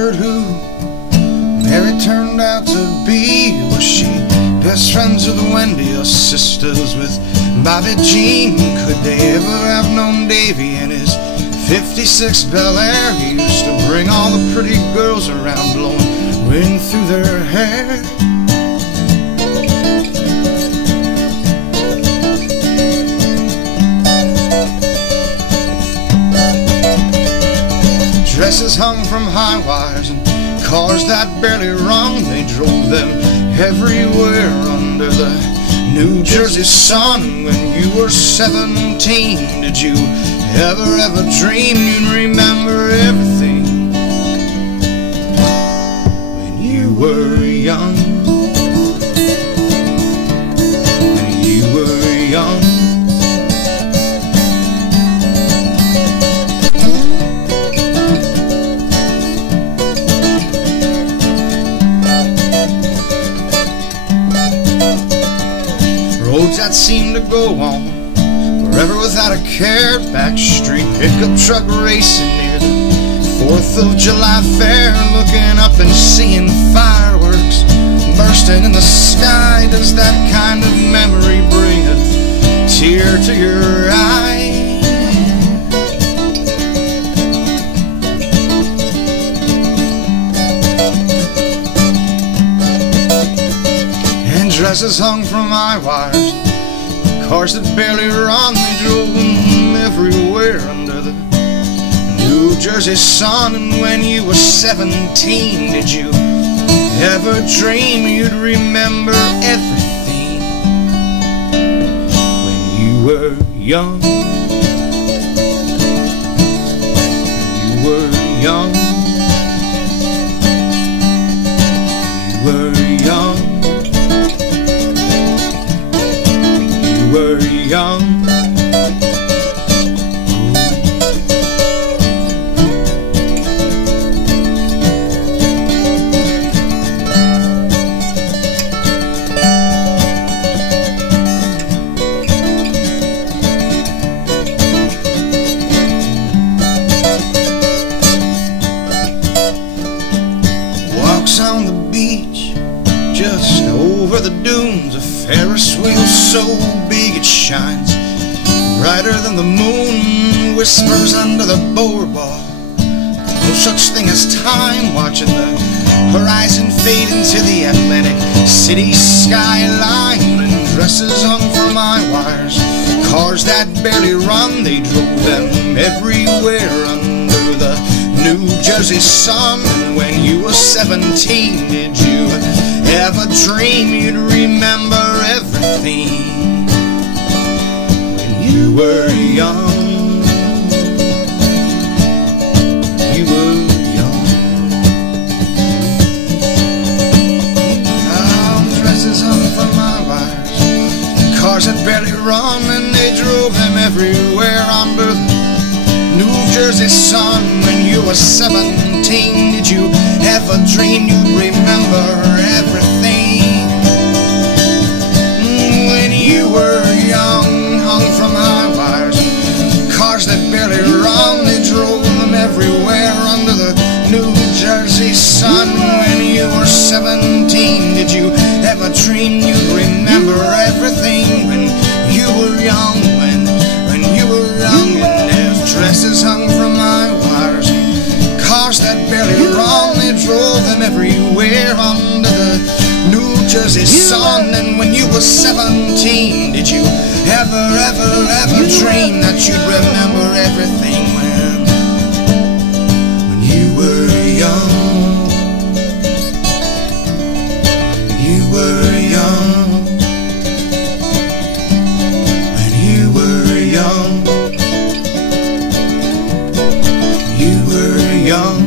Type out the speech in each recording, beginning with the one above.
wondered who Mary turned out to be. Was she best friends with Wendy or sisters with Bobby Jean? Could they ever have known Davy in his 56 Bel Air? He used to bring all the pretty girls around, blowing wind through their hair. Dresses hung from high wires and cars that barely run. They drove them everywhere under the New Jersey sun. When you were 17, did you ever dream you'd remember everything? When you were young, when you were young. Roads that seem to go on forever without a care. Backstreet pickup truck racing near the 4th of July fair. Looking up and seeing fireworks bursting in the sky. Does that kind of memory bring a tear to your eye? Dresses hung from high wires, cars that barely run. They drove them everywhere under the New Jersey sun. And when you were 17, did you ever dream you'd remember everything? When you were young, when you were young, you were young. Were young. Walks on the beach, just over the dunes, a Ferris wheel so big it shines brighter than the moon. Whispers under the boardwalk, no such thing as time. Watching the horizon fade into the Atlantic City skyline. And dresses hung from high wires, cars that barely run. They drove them everywhere under the New Jersey sun. And when you were 17, did you ever dream you'd remember everything? When you were young, you were young. Dresses hung from high wires, cars that barely run. And they drove them everywhere under the New Jersey sun. When you were 17, did you ever dream you'd remember everything? When you were young, hung from high wires, cars that barely run. They drove them everywhere under the New Jersey sun. When you were 17, did you ever dream you'd remember everything? When you were young, when you were young. And there's dresses hung from high wires, cars that barely run. They drove them everywhere under the New Jersey sun. And when you were 17, did you ever dream that you'd remember everything? When you were young, you were young. When you were young, you were young.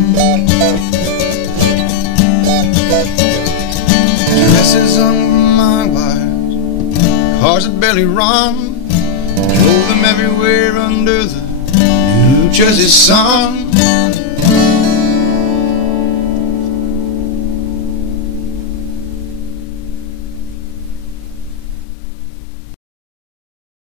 Dresses hung from high wires, cars that barely run. Drove them everywhere under the New Jersey sun.